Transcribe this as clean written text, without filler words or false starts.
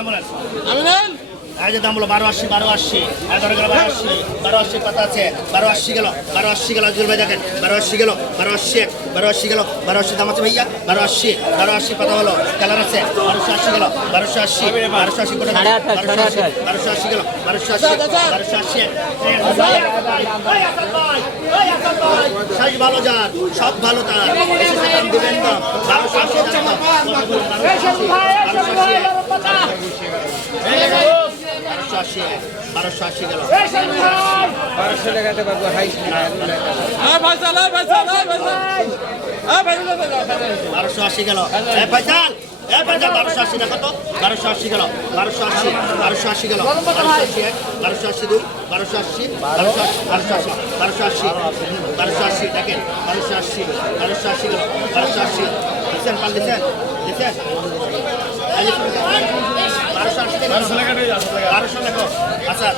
দাম বলেন আমি নেন এই যে দাম বলো 1280 1280 ধরে গেল 1280 1280 পাতা আছে 1280 গেল 1280 গেল আজল ভাই দেখেন 1280 গেল 1280 গেল 1280 দাম আছে ভাইয়া 1280 পাতা হলো কালার আছে 1280 গেল 1280 কোটা 1280 গেল 1280 সাইজ ভালো যার সব ভালো তার এসে দাম দিবেন তো 1280 দাম 1280 গেল 1200 টাকাতে পাবো হাই ভাই চালা ভাই চালা ভাই চালা 1280 গেল ভাইজান ভাইজান 1280 টাকা তো 1280 গেল 1280 গেল 1280 দুই 1280 1280 দেখেন 1280 গেল 1280 দিচ্ছেন পাল দিচ্ছেন 1280 টাকা আচ্ছা